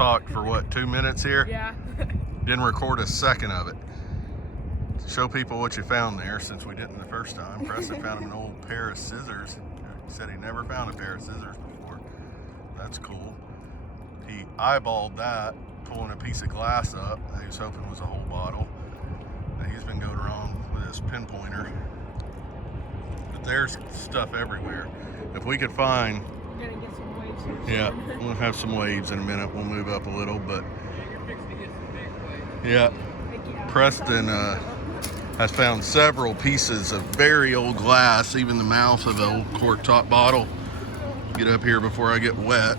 talked for what, 2 minutes here? Yeah. Didn't record a second of it. Show people what you found there, since we didn't the first time. Preston found him an old pair of scissors. He said he never found a pair of scissors before. That's cool. He eyeballed that, pulling a piece of glass up that he was hoping was a whole bottle. Now he's been going wrong with his pinpointer. But there's stuff everywhere. If we could find... We're gonna get some waves here. Yeah, we'll have some waves in a minute. We'll move up a little, but... Yeah, Preston has found several pieces of very old glass, even the mouth of the old cork top bottle. Get up here before I get wet.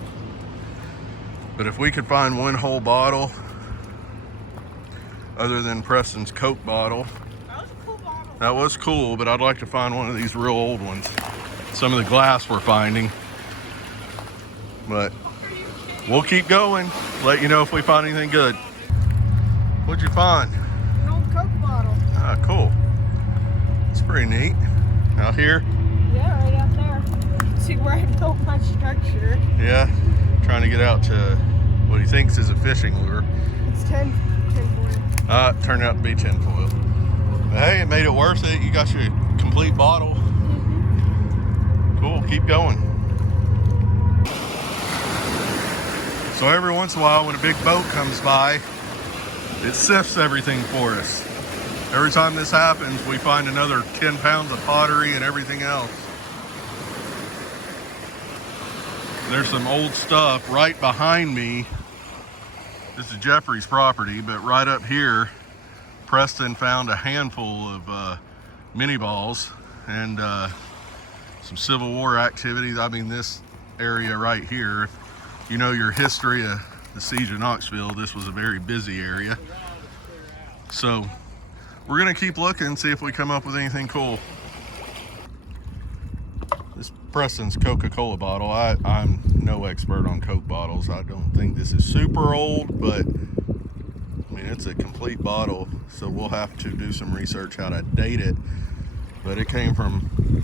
But if we could find one whole bottle, other than Preston's Coke bottle, That was a cool bottle. that was cool, but I'd like to find one of these real old ones. Some of the glass we're finding. But we'll keep going, let you know if we find anything good. What'd you find? An old Coke bottle. Ah, cool. It's pretty neat. Out here? Yeah, right out there. See where I built my structure. Yeah. Trying to get out to what he thinks is a fishing lure. It's 10 foil. It turned out to be tinfoil. But hey, it made it worth it. You got your complete bottle. Cool, keep going. So every once in a while when a big boat comes by, it sifts everything for us. Every time this happens, we find another 10 pounds of pottery and everything else. There's some old stuff right behind me. This is Jeffrey's property, but right up here, Preston found a handful of mini balls and some Civil War activities. I mean, this area right here, if you know your history of the siege of Knoxville, this was a very busy area. So we're gonna keep looking, see if we come up with anything cool. This Preston's Coca-Cola bottle. I'm no expert on Coke bottles. I don't think this is super old, but I mean, it's a complete bottle, so we'll have to do some research how to date it. But it came from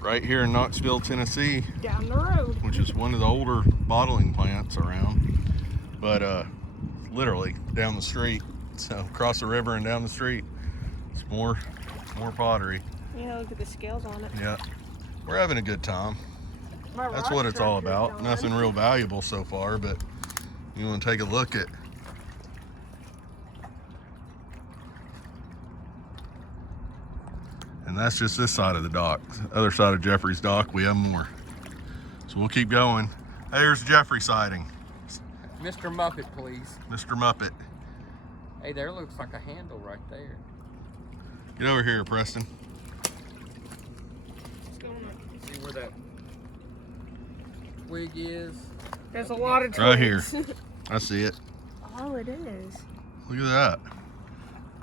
right here in Knoxville, Tennessee. Down the road. Which is one of the older bottling plants around. But literally down the street. So across the river and down the street. It's more pottery. Yeah, look at the scales on it. Yeah. We're having a good time. My That's rock what it's all structure is about. gone. Nothing real valuable so far, but you want to take a look at. And that's just this side of the dock. The other side of Jeffrey's dock, we have more. So we'll keep going. Hey, here's Jeffrey sighting. Mr. Muppet, please. Mr. Muppet. Hey, there looks like a handle right there. Get over here, Preston. What's going on? See where that twig is? There's a lot of Right here. twigs. I see it. Oh, it is. Look at that.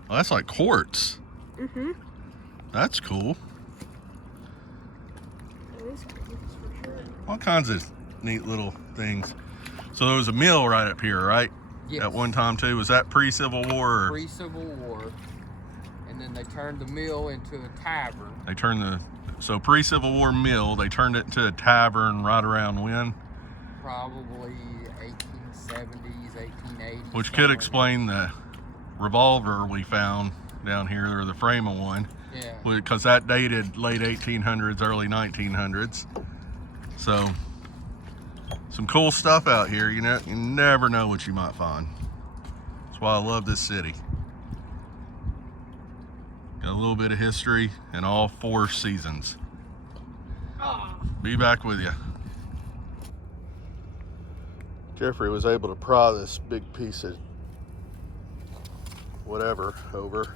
Oh, that's like quartz. Mm-hmm. That's cool. It is cool, for sure. All kinds of neat little things. So there was a mill right up here, right? Yes. At one time too. Was that pre-Civil War? Or Pre-Civil War. And then they turned the mill into a tavern. they turned so pre-Civil War mill, they turned it into a tavern right around when? Probably 1870s, 1880s. Which could explain the revolver we found down here, or the frame of one. Yeah. Because that dated late 1800s, early 1900s. So, some cool stuff out here. You know, you never know what you might find. That's why I love this city. Got a little bit of history in all 4 seasons. Oh. Be back with you. Jeffrey was able to pry this big piece of whatever over.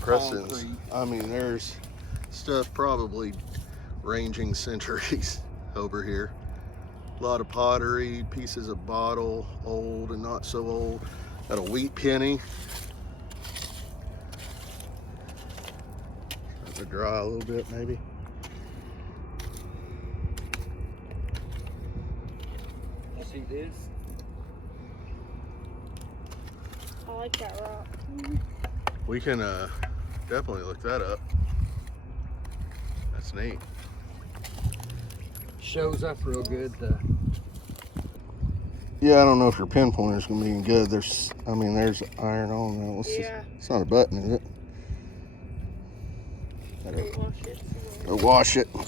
Preston's. Concrete. I mean, there's stuff probably ranging centuries over here. A lot of pottery, pieces of bottle, old and not so old. Got a wheat penny. Starting to dry a little bit, maybe. You see this? I like that rock. We can definitely look that up. That's neat. Shows up real good. Yeah, I don't know if your pinpointer's gonna be any good. There's iron on there. It's not a button, is it? Go wash it. No,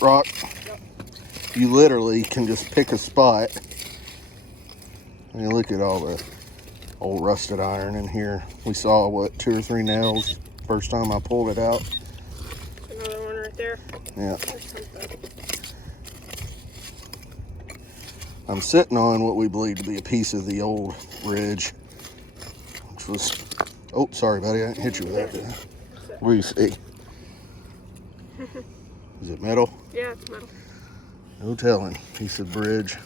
Rock. Yep. You literally can just pick a spot. And you look at all the old rusted iron in here. We saw, what, 2 or 3 nails first time I pulled it out. Another one right there. Yeah. There's something. I'm sitting on what we believe to be a piece of the old ridge, which was, oh, sorry, buddy, I didn't hit you with that, did I? What do you see? Is it metal? Yeah, it's metal. No telling. Piece of bridge.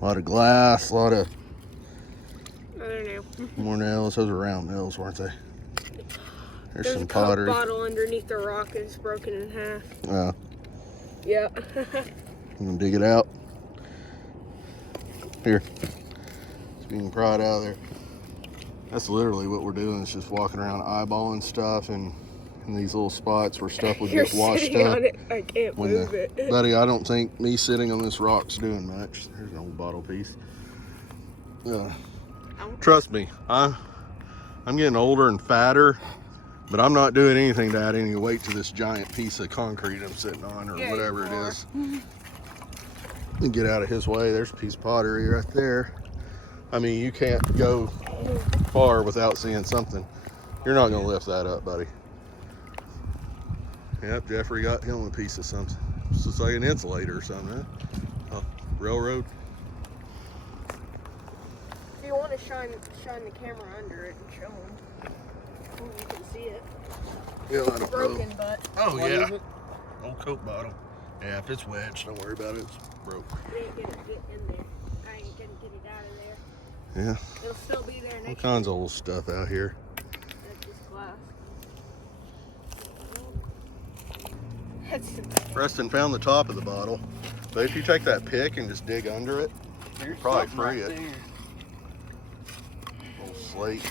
A lot of glass, a lot of Another nail. more nails. Those are round nails, weren't they? There's some a Coke pottery. bottle underneath the rock is broken in half. You Yeah. gonna dig it out? Here. So you can pry it out of there. That's literally what we're doing. It's just walking around eyeballing stuff and in these little spots where stuff would get washed sitting up. on it. I can't move it. Buddy, I don't think me sitting on this rock's doing much. There's an old bottle piece. Trust me, I'm getting older and fatter, but I'm not doing anything to add any weight to this giant piece of concrete I'm sitting on, or whatever it is. And get out of his way. There's a piece of pottery right there. I mean, you can't go far without seeing something. You're not gonna lift that up, buddy. Yep, Jeffrey got him a piece of something. This looks like an insulator or something, huh? Oh, railroad. If you want to shine the camera under it and show them, you can see it. Yeah, It's broken, but oh What yeah, is it? old Coke bottle. Yeah, if it's wedged, don't worry about it. It's broke. it ain't gonna get in there. I ain't gonna get it out of there. Yeah, It'll still be there all next kinds of old stuff out here. That's just glass. That's Preston found the top of the bottle, but if you take that pick and just dig under it, There's probably something free right it. there. Old slate.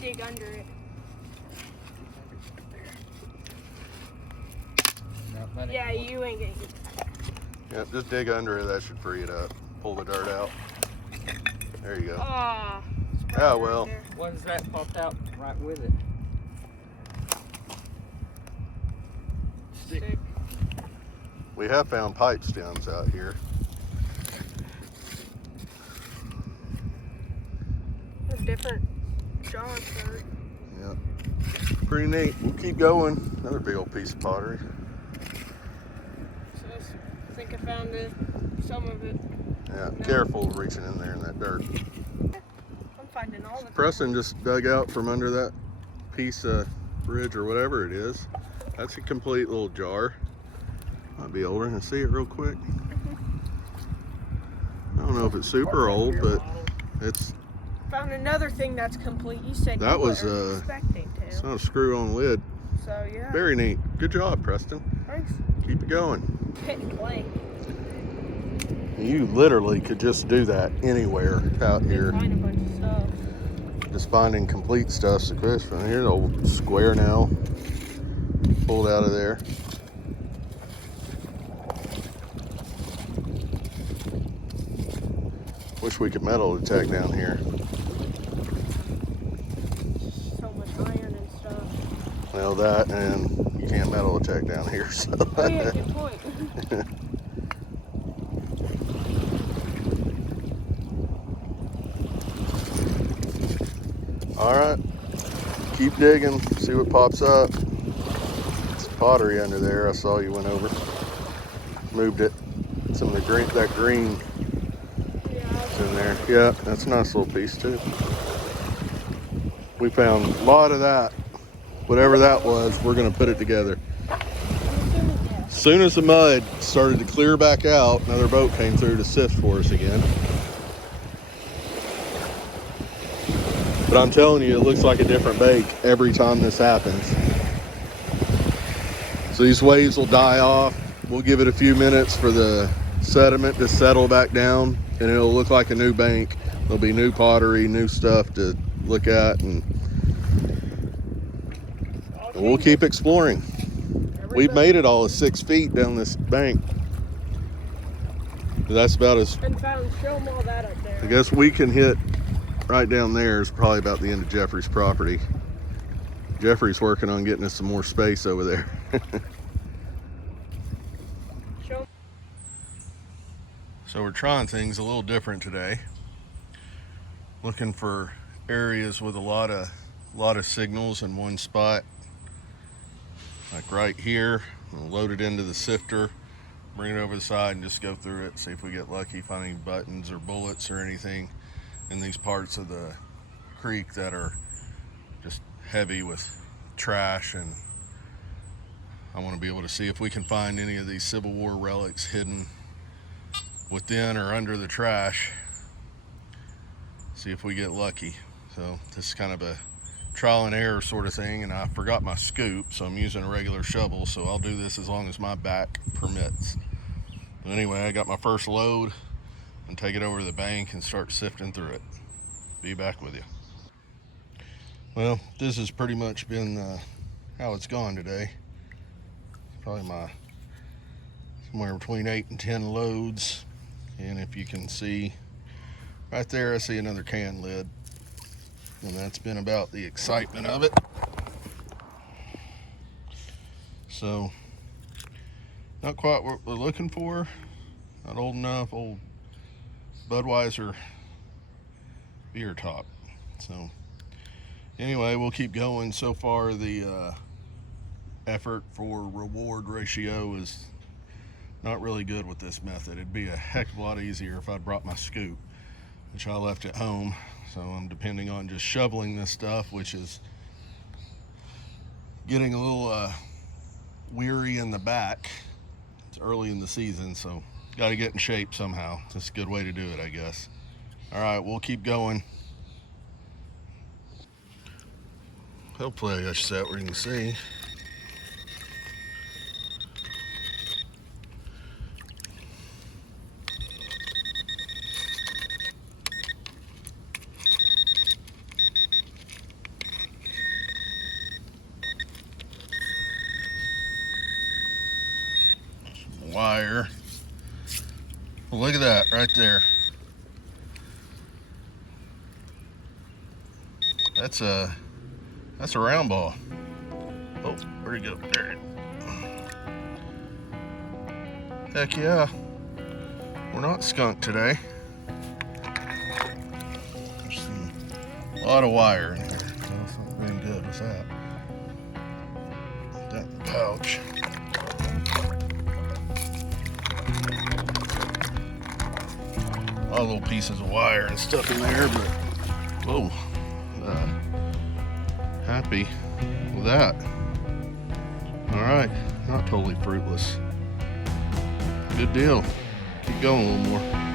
dig under it. No, let it Yeah, go. you ain't gonna get Yep, just dig under it. That should free it up. Pull the dirt out. There you go. Ah. Yeah, well. What is that popped out right with it? Stick. We have found pipe stems out here. There's different jaws for it. Yep. Pretty neat. We'll keep going. Another big old piece of pottery. So I think I found some of it. Yeah, careful reaching in there in that dirt. I'm finding all the Preston just dug out from under that piece of bridge or whatever it is. That's a complete little jar. Might be older. Can I see it real quick? I don't know if it's super old, but it's Found another thing that's complete. You said That you was, weren't expecting it's to. not a screw-on lid. So yeah. Very neat. Good job, Preston. Thanks. Keep it going. Pit and blank. You literally could just do that anywhere out here. Find a bunch of stuff. Just finding complete stuff. So Chris, here's an old square nail pulled out of there. Wish we could metal detect down here. So much iron and stuff. Well, that, and you can't metal detect down here. So. Oh yeah, good point. All right, keep digging, see what pops up. It's pottery under there. I saw you went over, moved it. Some of the green, that green is in there. Yeah, that's a nice little piece too. We found a lot of that. Whatever that was, we're gonna put it together. As soon as the mud started to clear back out, another boat came through to sift for us again. But I'm telling you, it looks like a different bake every time this happens. So these waves will die off. We'll give it a few minutes for the sediment to settle back down, and it'll look like a new bank. There'll be new pottery, new stuff to look at, and We'll keep exploring. We've Everybody- made it all of 6 feet down this bank. That's about as, And found, show them all that up there. I guess we can hit right down there is probably about the end of Jeffrey's property. Jeffrey's working on getting us some more space over there. Show 'em. So we're trying things a little different today. Looking for areas with a lot of signals in one spot. Like right here, we'll load it into the sifter, bring it over the side and just go through it, see if we get lucky, find any buttons or bullets or anything in these parts of the creek that are just heavy with trash. And I want to be able to see if we can find any of these Civil War relics hidden within or under the trash. See if we get lucky. So this is kind of a trial and error sort of thing, and I forgot my scoop, so I'm using a regular shovel, so I'll do this as long as my back permits. But anyway, I got my first load and take it over to the bank and start sifting through it. Be back with you. Well, this has pretty much been how it's gone today. Probably my somewhere between 8 and 10 loads, and if you can see right there, I see another can lid. And that's been about the excitement of it. So, not quite what we're looking for. Not old enough, old Budweiser beer top. So, anyway, we'll keep going. So far, the effort for reward ratio is not really good with this method. It'd be a heck of a lot easier if I'd brought my scoop, which I left at home. So I'm depending on just shoveling this stuff, which is getting a little weary in the back. It's early in the season, so got to get in shape somehow. It's a good way to do it, I guess. All right, we'll keep going. Hopefully I got you set where you can see. Wire. Well, look at that right there. That's a round ball. Oh, where'd he go? There. Heck yeah. We're not skunked today. There's a lot of wire in here. Something being good. What's that? Put that in the pouch. A lot of little pieces of wire and stuff in there, but whoa, happy with that. All right, not totally fruitless. Good deal. Keep going a little more.